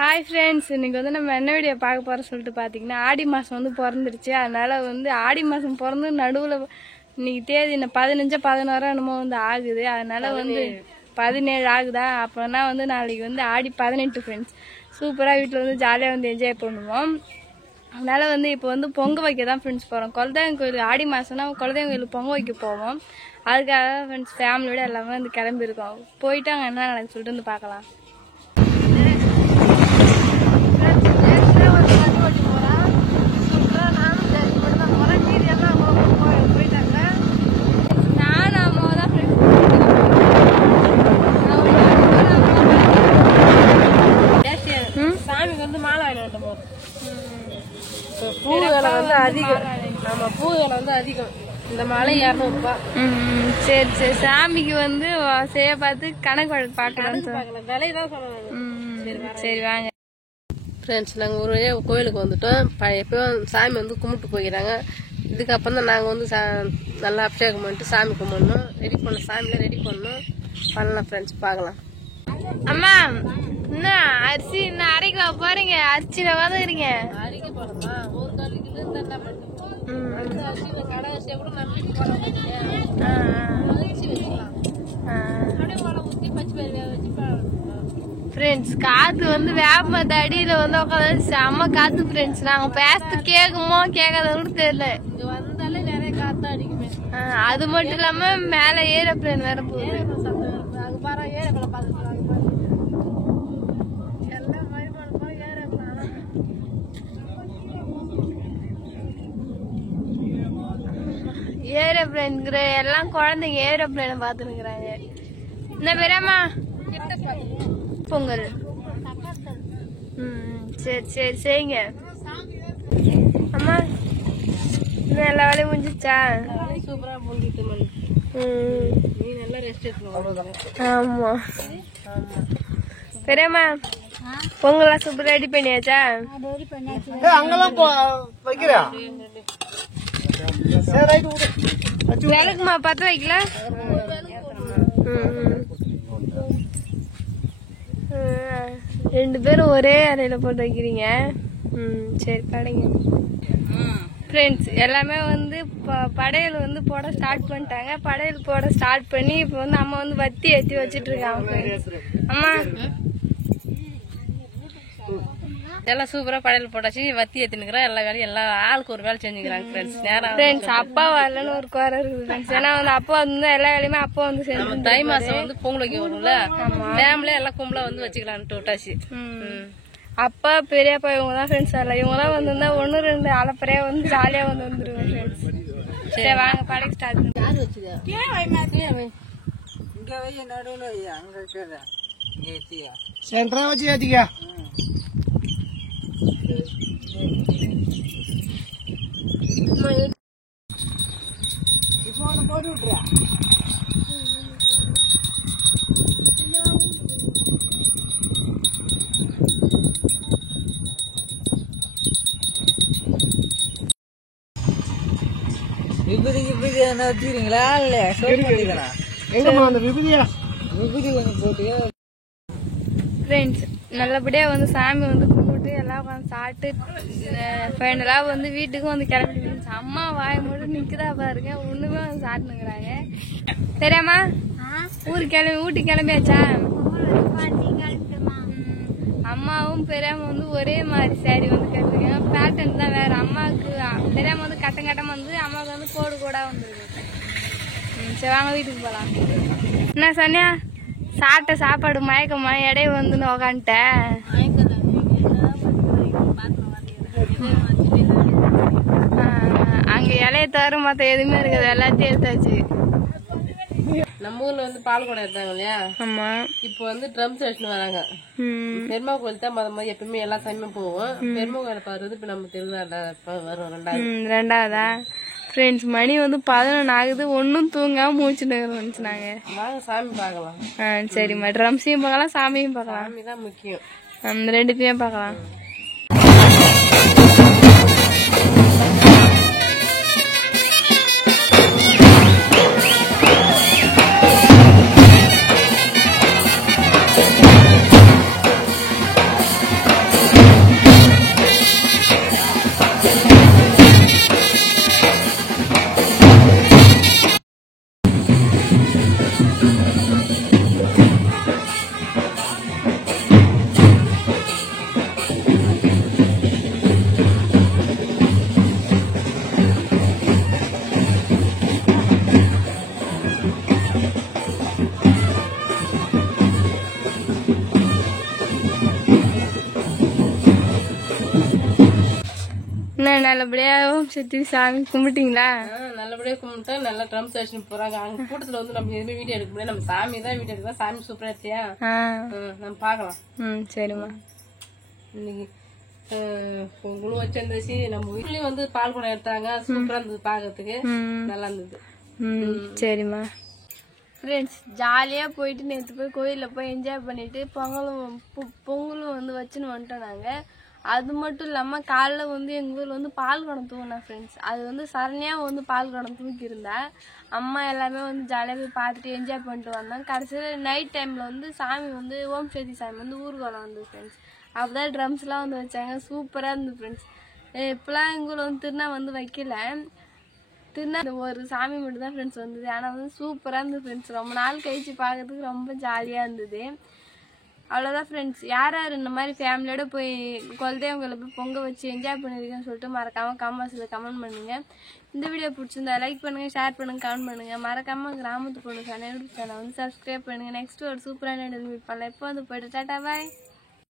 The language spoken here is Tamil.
ஹாய் ஃப்ரெண்ட்ஸ், இன்னைக்கு வந்து நம்ம என்ன வீடியோ பார்க்க போகிறோம் சொல்லிட்டு பார்த்தீங்கன்னா, ஆடி மாதம் வந்து பிறந்துருச்சு. அதனால் வந்து ஆடி மாதம் பிறந்து நடுவில் இன்னைக்கு தேதி என்ன 15-16 என்னமோ வந்து ஆகுது. அதனால் வந்து 17 ஆகுதா. அப்போனா வந்து நாளைக்கு வந்து ஆடி 18 ஃப்ரெண்ட்ஸ். சூப்பராக வீட்டில் வந்து ஜாலியாக வந்து என்ஜாய் பண்ணுவோம். அதனால் வந்து இப்போ வந்து பொங்க வைக்க தான் ஃப்ரெண்ட்ஸ் போகிறோம். குலதெய்வம் கோயில் ஆடி மாதம்னா குலதெய்வம் கோயிலுக்கு பொங்க வைக்க போவோம். அதுக்காக ஃப்ரெண்ட்ஸ் ஃபேமிலியோட எல்லாமே வந்து கிளம்பியிருக்கோம். போயிட்டு அங்கே என்ன நடக்குது சொல்லிட்டு வந்து பார்க்கலாம். சாமிக்கு வந்து மாலை வாங்கிட்டு போறோம். பூ விலை வந்து அதிகம். நம்ம பூ விலை வந்து அதிகம். இந்த மாலை 200 ரூபாய். சரி சரி, சாமிக்கு வந்து செய்ய பார்த்து கணக்கு வழக்கு பார்க்கலாம். விலைதான் சொல்லணும். சரி வாங்க ஃப்ரெண்ட்ஸ், நாங்கள் ஒரு கோயிலுக்கு வந்துட்டோம். எப்பயும் சாமி வந்து கும்பிட்டு போய்க்கிறாங்க. இதுக்கப்புறம் தான் நாங்கள் வந்து நல்லா அபிஷேகம் பண்ணிட்டு சாமி கும்பிடணும். ரெடி பண்ண சாமியெல்லாம் ரெடி பண்ணலாம் ஃப்ரெண்ட்ஸ். பார்க்கலாம். அம்மா, என்ன அரிசி இன்னும் அரைக்க போறீங்க? அரிசியில வதக்குறீங்க. அரிக்க போறோமா? ஒரு கல்லுக்கு என்ன பண்ணுவோம்? அரிசி கடை அரிசியை கூட நம்பிக்கை போட வச்சுக்கலாம். அப்படியே உடம்பு ஊற்றி பச்சை பயிர் வேக வச்சு ஃப்ரெண்ட்ஸ், காத்து வந்து வேப்பமரத்து அடியில வந்து உட்காந்து செம்ம காத்து ஃப்ரெண்ட்ஸ். நாங்க பேசத்து கேட்குமோ கேட்காதவங்க தெரியல. இங்க வந்தாலே நிறைய காத்து அடிக்குமே. அது மட்டும் இல்லாம மேல ஏரோப்ளேன் வேற போகுது. அங்க பாரு, ஏரோப்ளேன் பாத்துக்கலாம். எல்லாம் மறுபடியும் ஏரோப்ளேன். ஏரோப்ளேன்ங்கிற எல்லாம் குழந்தைங்க ஏரோப்ளேனை பாத்துருக்குறாங்க. என்ன பேராமா? பொங்கல். சரி சரி செய்யுங்க. அம்மா, இன்னும் எல்லா வேலையும் முடிஞ்சிச்சா? சூப்பரா பொங்கிட்டு நீ நல்லா ரெஸ்ட் எடுக்கணும். ஆமா. பெரியம்மா, பொங்கல்லாம் சூப்பரா ரெடி பண்ணியாச்சா? விளக்குமா பத்த வைக்கல? ரெண்டு பேரும் ஒரே அறையில போட்டு வைக்கிறீங்க. சரி படைங்க ஃப்ரெண்ட்ஸ். எல்லாமே வந்து படையல் வந்து போட ஸ்டார்ட் பண்ணிட்டாங்க. படையல் போட ஸ்டார்ட் பண்ணி இப்போ வந்து அம்மா வந்து வத்தி ஏற்றி வச்சிட்டு இருக்காங்க. அம்மா எல்லாம் சூப்பரா படையல் போட்டாச்சு. வத்தி ஏத்தினுக்கிறோம். எல்லா வேலையும் எல்லா ஆளுக்கு ஒரு வேலை செஞ்சுக்கிறாங்க ஃப்ரெண்ட்ஸ். நேரம் ஃப்ரெண்ட்ஸ், அப்பா வரலன்னு ஒரு குறை இருக்குது ஃப்ரெண்ட்ஸ். ஏன்னா வந்து அப்பா வந்து எல்லா வேலையுமே அப்பா வந்து நம்ம தை மாசம் வந்து பொங்கல் வைக்க வரும்ல, ஃபேமிலியா எல்லாம் கும்பலா வந்து வச்சுக்கலான்ட்டு விட்டாச்சு. அப்பா பெரியப்பா இவங்க தான் ஃப்ரெண்ட்ஸ். வரல, இவங்க தான் வந்து 1-2 அலப்பறையா வந்து ஜாலியா வந்து வந்துருவோம் ஃப்ரெண்ட்ஸ். சரி வாங்க படைக்கு ஸ்டார்ட் வச்சு இப்போ ஒன்று போட்டு விட்டுறா. விபூதி என்ன வச்சுக்கிறீங்களா? இல்ல எங்கம்மா அந்த விபூதியா? விபூதி கொஞ்சம் போட்டு ஃப்ரெண்ட்ஸ், நல்லபடியா வந்து சாமி வந்து கும்பிட்டு எல்லாம் உட்காந்து சாப்பிட்டு ஃபைனலா வந்து வீட்டுக்கும் வந்து கிளம்பிட்டு ஃப்ரெண்ட்ஸ். அம்மா வாய மட்டும் நிக்குதா பாருங்க, ஒண்ணுமே வந்து சாப்பிட்டுங்கிறாங்க. சரியாம்மா, ஊட்டி கிளம்பியாச்சா? அம்மாவும் பெரியாம வந்து ஒரே மாதிரி சாரி வந்து கட்டிருக்காங்க. பேட்டர்ன் தான் வேற. அம்மாவுக்கு பெரியாம வந்து கட்டம் வந்து அம்மாவுக்கு வந்து கோடு கோடா வந்துருக்கு. சரி வாங்க வீட்டுக்கு போலாம். என்ன சொன்னியா? சாப்பிட்ட சாப்பாடு மயக்கமா எடைய வந்து உக்காந்துட்டேன். அங்க இலைய தவிர மத்த எதுவுமே இருக்காது, எல்லாத்தையும் எடுத்தாச்சு. நம்ம ஊர்ல வந்து பால் குடம் எடுத்தாங்க இல்லையா? ஆமா. இப்போ வந்து ட்ரம்ஸ் எடுத்துன்னு வராங்க. பெருமா கோயில் தான் மாதிரி எப்பவுமே எல்லா சாமியும் போவோம். பெருமா கோயில பாருது இப்ப நம்ம திருவிழா வரும். ரெண்டாவதா ஃப்ரெண்ட்ஸ், மணி வந்து 11 ஆகுது. ஒன்னும் தூங்காம மூச்சுட்டு நாங்க. வாங்க சாமி பார்க்கலாம். சரிம்மா, ட்ரம்ஸையும் பார்க்கலாம், சாமியும் பார்க்கலாம். சாமி தான் முக்கியம். ரெண்டுத்தையும் பார்க்கலாம். நல்லபடியா ஓம் சக்தி சாமி கும்பிட்டீங்களா? நல்லபடியா கும்பிட்டு நல்லா ட்ரம்ஸ் அடிச்சுட்டு போறாங்க. அங்க கூட்டத்துல வந்து நம்ம எதுவுமே வீடியோ எடுக்க முடியாது. நம்ம சாமி தான் வீடியோ எடுக்கலாம். சாமி சூப்பரா இருக்கியா? நம்ம பாக்கலாம். சரிம்மா. இன்னைக்கு பொங்கலும் வச்சிருந்துச்சு. நம்ம வீட்லயும் வந்து பால் குடம் எடுத்தாங்க. சூப்பரா இருந்தது பாக்கிறதுக்கு. நல்லா இருந்தது. சரிம்மா. ஃப்ரெண்ட்ஸ் ஜாலியாக போயிட்டு நேற்று போய் கோயிலில் போய் என்ஜாய் பண்ணிட்டு பொங்கலும் வந்து வச்சுன்னு வந்துட்டோம் நாங்கள். அது மட்டும் இல்லாமல் காலைல வந்து எங்கள் ஊரில் வந்து பால் குடம் தூங்கினேன் ஃப்ரெண்ட்ஸ். அது வந்து சரணியாக வந்து பால் குடம் தூக்கியிருந்தா அம்மா எல்லாமே வந்து ஜாலியாக போய் பார்த்துட்டு என்ஜாய் பண்ணிட்டு வந்தோம். கடைசியில் நைட் டைமில் வந்து சாமி வந்து ஓம் சக்தி சாமி வந்து ஊர்வலம் வந்து ஃப்ரெண்ட்ஸ். அப்போதான் ட்ரம்ஸ்லாம் வந்து வச்சாங்க. சூப்பராக இருந்தது ஃப்ரெண்ட்ஸ். இப்போலாம் எங்கள் ஊரில் வந்து திருநா வந்து வைக்கல. திருநா ஒரு சாமி மட்டும் தான் ஃப்ரெண்ட்ஸ் வந்தது. ஆனால் வந்து சூப்பராக இருந்தது ஃப்ரெண்ட்ஸ். ரொம்ப நாள் கழிச்சு பார்க்கறதுக்கு ரொம்ப ஜாலியாக இருந்தது. அவ்வளோதான் ஃப்ரெண்ட்ஸ். யார் யார் இந்த மாதிரி ஃபேமிலியோட போய் குலதெய்வங்களை போய் பொங்க வச்சு என்ஜாய் பண்ணியிருக்கேன்னு சொல்லிட்டு மறக்காமல் கமெண்ட்ஸில் கமெண்ட் பண்ணுங்கள். இந்த வீடியோ பிடிச்சிருந்தா லைக் பண்ணுங்கள், ஷேர் பண்ணுங்கள், கமெண்ட் பண்ணுங்கள். மறக்காமல் கிராமத்து பொண்ணு சேனல் வந்து சப்ஸ்கிரைப் பண்ணுங்கள். நெக்ஸ்ட் ஒரு சூப்பரான மீட் பண்ணலாம். இப்போ வந்து போய்ட்டு டாட்டா பாய்.